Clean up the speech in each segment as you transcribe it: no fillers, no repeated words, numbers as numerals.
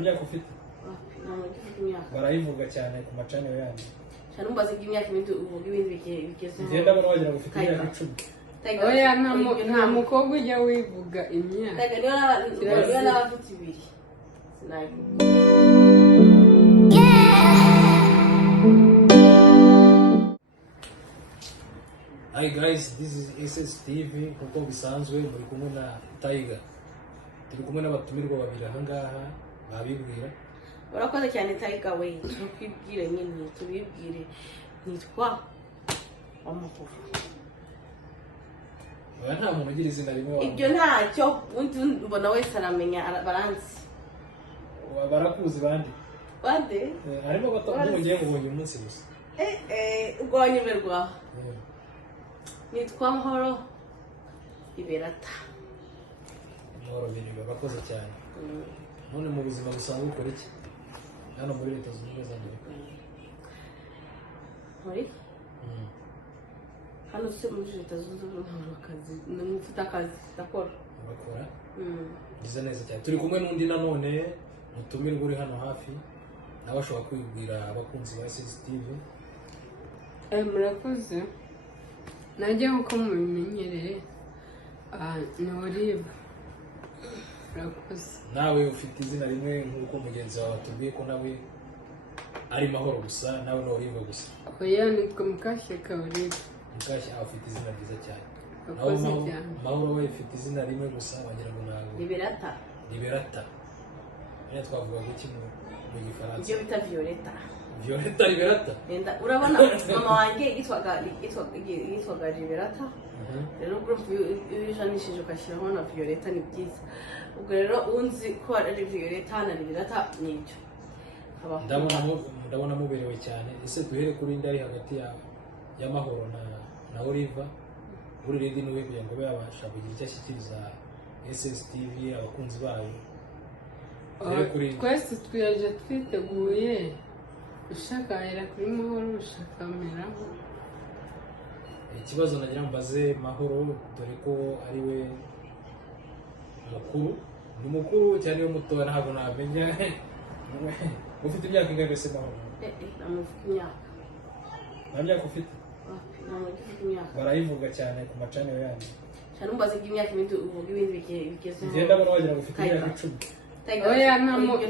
myaka ufite ntabwo gifite imyaka barayivuga cyane ku macaniro yanyu cyane umbaze imyaka ibindi uvuga ibindi bigeze ngenda mbona wagira ngo ufite imyaka 10 oya nta mukobwa ujya wivuga imyaka Taiga niyo n'abafite ibiri sinayivuga Hi guys, this is SS TV. Kuko bisanzwe muri kumwe na Taiga. Turi kumwe n'abatumirwa babiri aha ngaha babibwira. urakoze cyane Taiga we tukwibwire nyine tubibwire nitwa Amahoro Oya nta muntu ugira izina rimwe wa. ibyo ntacyo undi mbona wese aramenya baranzi Barakuzi bandi. bande Harimo batavuga ngiye ngubonye umunsi gusa. ubwanyemerwa nitwa Mahoro Liberata Mahoro biriwe bakoze cyane. None mu buzima busanzwe ukora iki? Hano muri Leta Zunze Ubumwe za Amerika. muri hano se muri Leta Zunze Ubumwe akazi n'ufite akazi ndakora Bakora. Biza neza cyane. Turi kumwe n'undi nanone mutumirwa uri hano hafi. Nawe ashobora kwibwira abakunzi ba SSTV. murakoze najya nkuko mubimenyereye ni Olive murakoze Nawe ufite izina rimwe nk'uko mugenzi wawe atubwiye ko nawe ari Mahoro gusa nawe ni Olive gusa. oya nitwa Mukashyaka Olive Mukashya afite izina ryiza cyane. murakoze cyane Mahoro we ufite izina rimwe gusa wagira ngo nawe Liberata Liberata. Aya twavuga iki mu Gifaransa? ibyo bita Violeta Violeta Liberata. urabona mama wanjye yitwaga Liberata rero iyo ujanishije ugashyiraho na Violeta ni byiza ubwo rero unzi ko ari Violeta na Liberata nibyo ndabona muberewe cyane. Ese duhere kuri ndari hagati ya Mahoro na Olive buri redi niwe kugira ngo yabasha kugira icyo ashyikiriza SSTV abakunzi bayo. twese twiyaje twiteguye ushakahera kuri Mahoro ushakameraho. Ikibazo nagira mbaze Mahoro dore ko ari we mukuru ni mukuru cyane yo mutoya ntabwo namenya ufite imyaka ingahe se Mahoro? namufite imyaka Nta myaka ufite ntabwo gifite imyaka barayivuga cyane ku macaniro yanyu cyane umbaze imyaka ibindi uvuga ibindi bigeze ngenda mbona wagira ngo ufite imyaka 10 oya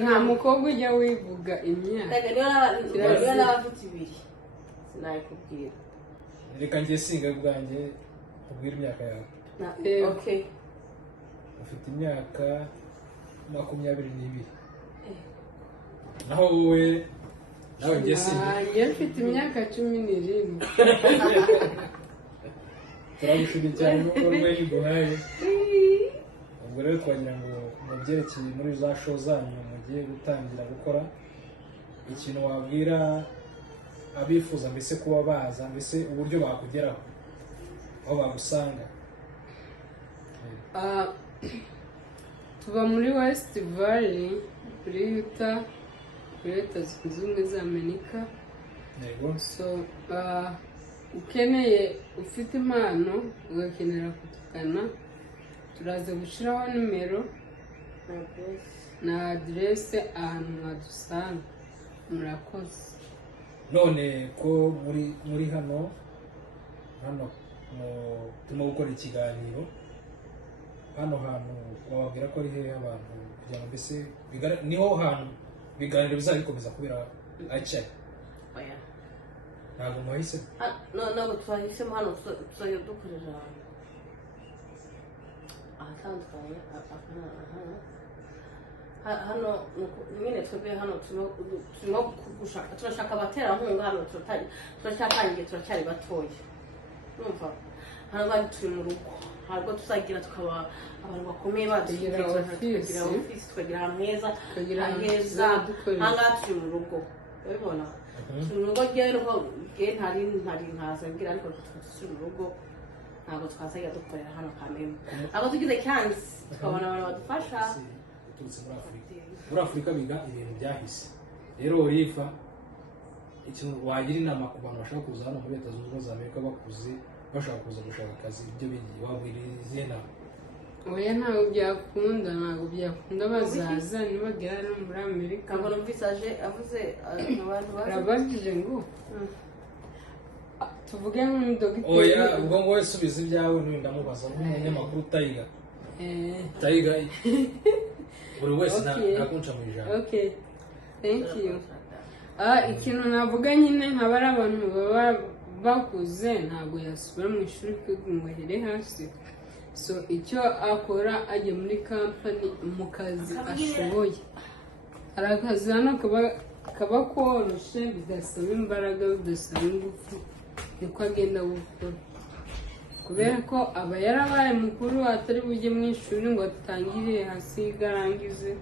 nta mukobwa ujya wivuga imyaka Taiga niyo n'abafite ibiri sinayikubwira reka ngiye singa bwanjye ubwira imyaka yawe. okay Ufite imyaka 22 naho wowe nawe ngiye singa njye mfite imyaka 17 turagushimye cyane urwenya duhaye. Ubwo rero twagira ngo mu byerekeye muri za show zanyu mugiye gutangira gukora ikintu wabwira abifuza mbese kuba baza mbese uburyo bakugeraho aho bagusanga. tuba muri West Valley kuri Utah kuri Leta Zunze Ubumwe za Amerika. Yego. So ukeneye ufite impano ugakenera kutugana turaza gushyiraho nimero na aderese ahantu mwadusanga. Murakoze. None ko muri hano turimo gukora ikiganiro hano hantu wababwira ko ari hehe abantu kugira ngo mbese niho hantu ibiganiro bizabikomeza kubera ayicaye ntabwo muhise ntabwo twahisemo hano tuzajya dukorera ahatandukanye hano nyine twebwe hano turimo gushaka turashaka abaterankunga hano turacyatangiye turacyari batoya numva hano bari turi mu rugo ntabwo tuzagira tukaba abantu bakomeye tukagira ofisi tukagira ahantu heza ahangaha turi mu rugo urabibona turi mu rugo rero ntari ntazabwira ariko turi mu rugo ntabwo twazajya dukorera hano kameme ntabwo tugize cyansi tukabona abantu badufasha muri Afurika biga ibintu byahise. Rero Olive ikintu wagira inama ku bantu bashaka kuza hano muri Leta Zunze Ubumwe za Amerika bakuze bashaka kuza gushaka akazi ibyo bigiye wabwira izihe nama? oya ntabwo byakunda bazaza nibagera no muri Amerika. ntabwo numvise aje avuze abantu baje Arabajije ngo tuvuge nk'umudogiteri. oya ubwo ngo we subiza ibyawe ndamubaza nk'umunyamakuru Tayiga. Tayiga buri wese ntakunca mu ijambo. Okay, thank you. Ikintu navuga nyine nkaba ari abantu baba bakuze ntabwo yasubira mu ishuri kwiga ngo ahere hasi. So icyo akora ajya muri kampani mu kazi ashoboye. Hari akazi hano kaba koroshe bidasaba imbaraga bidasaba ingufu niko agenda gukora. Kubera ko aba yarabaye mukuru atari bujye mu ishuri ngo atangire hasi arangize.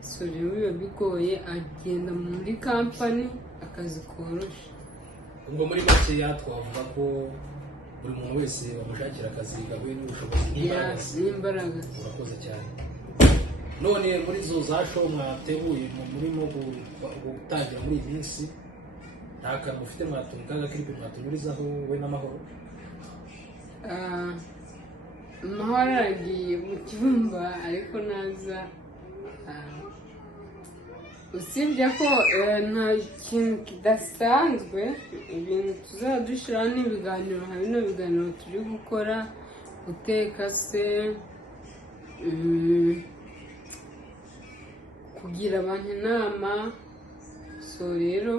So rero biba bigoye agenda muri kampani akazi koroshe. ubwo muri makeya twavuga ko buri muntu wese bamushakira akazi gahuye n'ubushobozi n'imbaraga. urakoze cyane. none muri zo za show mwateguye murimo gutangira muri iyi minsi nta kantu mufite mwatumika agakiripe mwatunyurizaho we n'Amahoro? Amahoro aragiye mu cyumba ariko naza usibye ko nta kintu kidasanzwe ibintu tuzaba dushyiraho n'ibiganiro nka bino biganiro turi gukora guteka se kugira abantu inama. So rero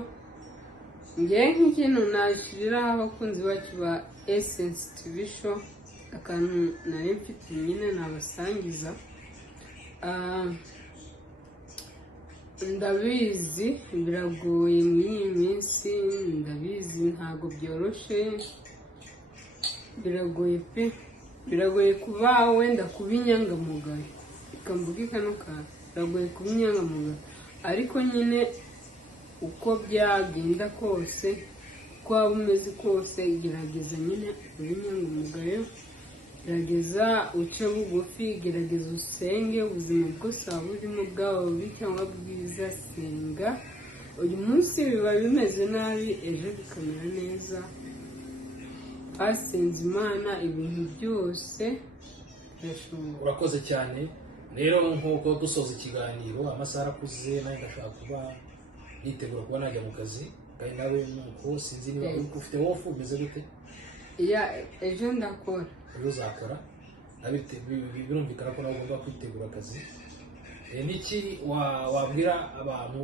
njyewe nk'ikintu nashyiriraho abakunzi bacu ba Essence TV show akantu nari mfite nyine nabasangiza. Ndabizi biragoye muri iyi minsi, ndabizi ntabwo byoroshye, biragoye kuba wenda kuba inyangamugayo. Ikambuga kano kantu biragoye kuba inyangamugayo, ariko nyine uko byagenda kose uko waba umeze kose gerageza nyine ube inyangamugayo, gerageza uce bugufi, gerageza usenge. Ubuzima bwose waba burimo bwaba bubi cyangwa bwiza, senga. Uyu munsi biba bimeze nabi ejo bikamera neza. Asenze Imana ibintu byose birashoboka. urakoze cyane. rero nk'uko dusoza ikiganiro amasaha arakuze nawe ndashaka kuba nitegura kuba najya mu kazi kandi nawe nuko sinzi niba ufite wofu umeze gute? Ejo ndakora. ejo uzakora birumvikana ko nawe ugomba kwitegura akazi. Niki wabwira abantu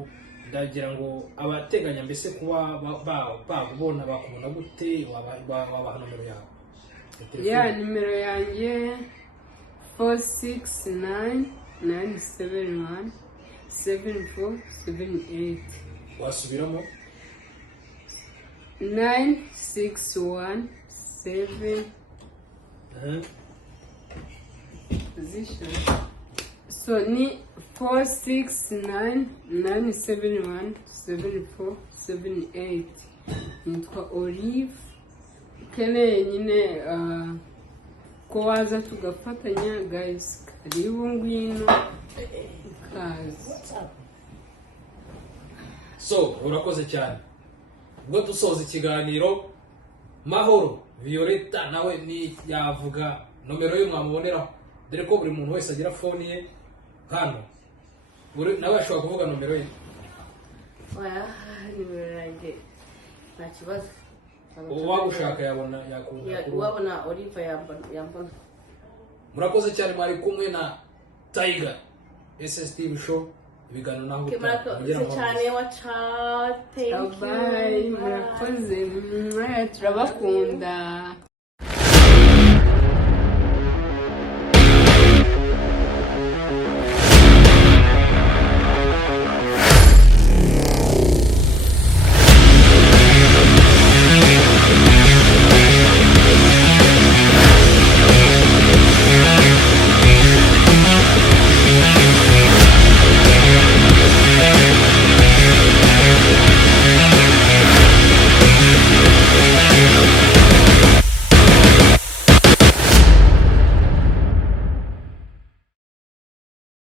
ndagira ngo abateganya mbese kuba bakubona gute wabaha nomero yawe? Nimero yanjye 469-971-7478. wasubiramo? 961-7 So ni 469-971-7478. Nitwa Olive. Ukeneye nyine ko waza tugafatanya guys, karibu ngwino kazi. So urakoze cyane. ubwo dusoza ikiganiro Mahoro Violeta nawe ni yavuga nomero ye mwamuboneraho, dore ko buri muntu wese agira phone ye hano, nawe ashobora kuvuga nomero ye. nimero yanjye nta kibazo, uwagushaka yabona wabona Olive yambona. murakoze cyane, mwari kumwe na Tiger Essence TV show. ibiganiro naho cyane wacha. Thank you. Bye. Murakoze. Turabakunda.